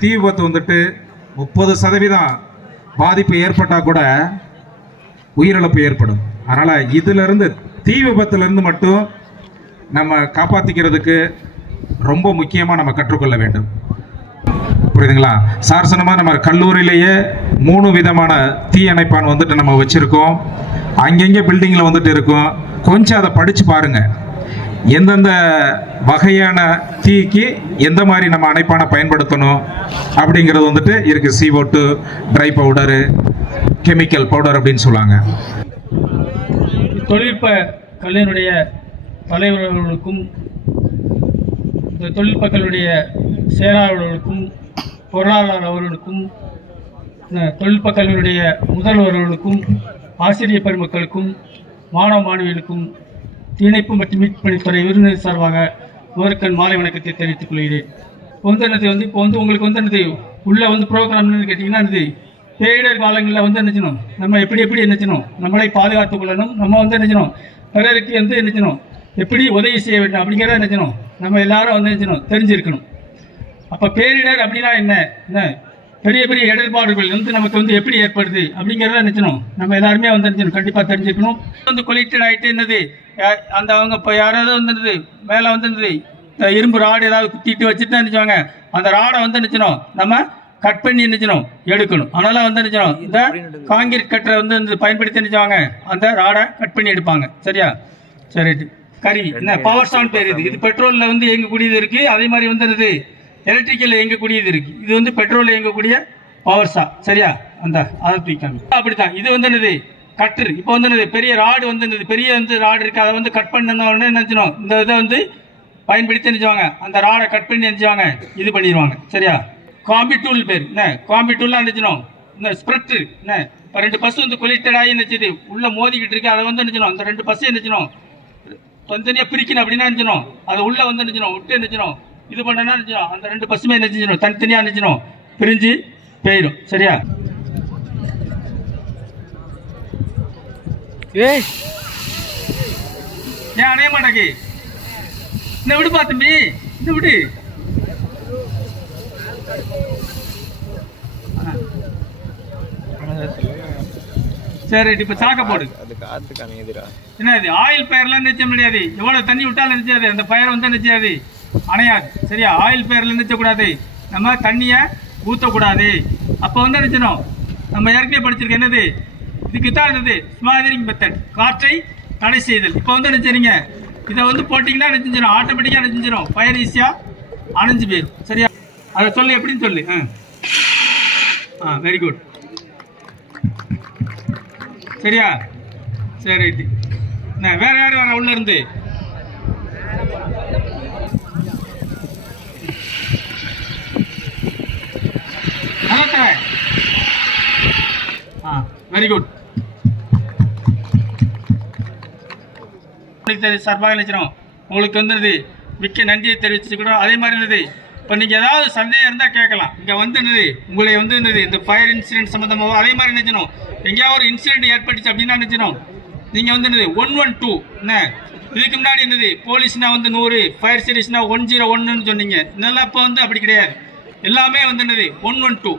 தீ விபத்து வந்துட்டு 30% பாதிப்பு ஏற்பட்டால் கூட உயிரிழப்பு ஏற்படும். அதனால் இதிலிருந்து தீ விபத்திலிருந்து மட்டும் நம்ம காப்பாற்றிக்கிறதுக்கு ரொம்ப முக்கியமாக நம்ம கற்றுக்கொள்ள வேண்டும். புரியுதுங்களா? சார் சொன்னமா நம்ம கல்லூரியிலேயே 3 விதமான தீ அணைப்பான் வந்துட்டு நம்ம வச்சுருக்கோம். அங்கங்கே பில்டிங்கில் வந்துட்டு இருக்கும். கொஞ்சம் அதை படித்து பாருங்கள். எந்தெந்த வகையான தீக்கு எந்த மாதிரி நம்ம அணைப்பானை பயன்படுத்தணும் அப்படிங்கிறது வந்துட்டு இருக்குது. CO2, try powder, chemical powder அப்படின்னு சொல்லுவாங்க. தொழில்நுட்ப கல்லூரியுடைய தலைவர்களுக்கும் இந்த தொழில்நுட்ப கல்லூரிய செயலாளர்களுக்கும் பொருளாளர் அவர்களுக்கும் தொழில்நுட்ப கல்லூரியுடைய முதல்வர்களுக்கும் ஆசிரியர் பெருமக்களுக்கும் மாணவ மாணவிகளுக்கும் தீயணைப்பு மற்றும் மீட்புப்பணித்துறை விருந்தினர் சார்பாக முதற்கண் மாலை வணக்கத்தை தெரிவித்துக் கொள்கிறேன். இப்போ உங்களுக்கு உள்ள ப்ரோக்ராம்னு கேட்டிங்கன்னா பேரிடர் காலங்களில் என்னச்சணும் நம்ம எப்படி என்னச்சணும் நம்மளை பாதுகாத்துக் கொள்ளணும். நம்ம என்னச்சணும் பிறருக்கு என்னச்சணும் எப்படி உதவி செய்ய வேண்டும் அப்படிங்கிறத என்னச்சணும் நம்ம எல்லாரும் என்னச்சணும் தெரிஞ்சிருக்கணும். அப்போ பேரிடர் அப்படின்னா என்ன பெரிய பெரிய இடர்பாடுகள் நமக்கு எப்படி ஏற்படுது அப்படிங்கிறத நினைச்சணும் நம்ம எல்லாருமே நினைச்சணும் கண்டிப்பாக தெரிஞ்சுக்கணும். கொலிட்டட் ஆகிட்டு அந்த அவங்க இப்போ யாராவது மேலே இரும்பு ராடு ஏதாவது குத்திட்டு வச்சுட்டு நினைச்சுவாங்க. அந்த ராடை நினைச்சணும் நம்ம கட் பண்ணி நினைச்சணும் எடுக்கணும். அதனால நினைச்சணும் இந்த காங்கிரீட் கட்டரை பயன்படுத்தி நினைச்சுவாங்க அந்த ராடை கட் பண்ணி எடுப்பாங்க. சரியா? சரி. கருவி என்ன பவர் ஸ்டாண்ட் பேர். இது பெட்ரோலில் இயங்கக்கூடியது இருக்குது. அதே மாதிரி எலக்ட்ரிக்கல் இயங்கக்கூடியது இருக்கு. இது பெட்ரோல் இயங்கக்கூடிய பவர் சா. சரியா? அந்த அதை தூக்காங்க. அப்படித்தான் இது கட்டர். இப்போ பெரிய ராடு பெரிய ராடு இருக்கு. அதை கட் பண்ண உடனே நினைச்சணும் இந்த இதை பயன்படுத்தி நினைச்சுவாங்க அந்த ராடை கட் பண்ணி நினைச்சுவாங்க இது பண்ணிடுவாங்க. சரியா? காம்பி டூல் பேர் என்ன காம்பி டூல்லாம் நினைச்சணும் இந்த ஸ்ப்ரெட் என்ன இப்போ 2 பஸ் கொலிட்டட் ஆகி நினைச்சது உள்ள மோதிக்கிட்டு இருக்கு. அதை நினைச்சணும் அந்த 2 பஸ்ஸையும் நினைச்சணும் தனித்தனியாக பிரிக்கணும் அப்படின்னா நினைச்சணும் அதை உள்ள நினைச்சணும் விட்டு நினைச்சணும் இது பண்ணனா நினைச்சணும் அந்த 2 பஸ்ஸுமே நினைச்சிடணும் தனித்தனியாக நினைச்சணும் பிரிஞ்சு போயிடும். சரியா? ஏன் அடைய மாட்டாங்க இந்த விடு தம்பி இந்த விடு. சரி இப்போ சாக்க போடு. என்ன இது ஆயில் பயர்லாம் நினைச்ச முடியாது. எவ்வளோ தண்ணி விட்டாலும் நினைச்சாது அந்த பயர் நினைச்சாது அணையாது. சரியா? ஆயில் பயரில் நினைச்சக்கூடாது. நம்ம தண்ணியை ஊற்றக்கூடாது. அப்போ நினைச்சணும் நம்ம ஏற்கனவே படிச்சிருக்க என்னது இதுக்கு தான் ஸ்மாதரிங் மெத்தட் காற்றை தடை செய்தல். இப்போ நினைச்சிருங்க இதை போட்டிங்கன்னா நினைச்சிடும் ஆட்டோமேட்டிக்காக நினைச்சிடும் ஃபயர் ஈஸியாக அணைஞ்சு போயிடும். சரியா? அதை சொல்லு எப்படின்னு சொல்லு. Very good. சரியா? சரி ரைட்டு. வேற யார் வர உள்ள இருந்து வெரி குட். சார்பாக நினைச்சிடும் உங்களுக்கு மிக்க நன்றியை தெரிவிச்சுக்கணும். அதே மாதிரி இப்போ நீங்கள் ஏதாவது சந்தேகம் இருந்தால் கேட்கலாம். இங்கே உங்களை இந்த ஃபயர் இன்சிடென்ட் சம்மந்தமாக அதே மாதிரி நினைச்சணும் எங்கேயாவது ஒரு இன்சிடென்ட் ஏற்பட்டுச்சு அப்படின்னா நினைச்சணும் நீங்கள் 112 என்ன இதுக்கு முன்னாடி போலீஸ்னா 100 ஃபயர் சர்வீஸ்னா 101ன்னு சொன்னீங்க. இதெல்லாம் இப்போ அப்படி கிடையாது. எல்லாமே 112.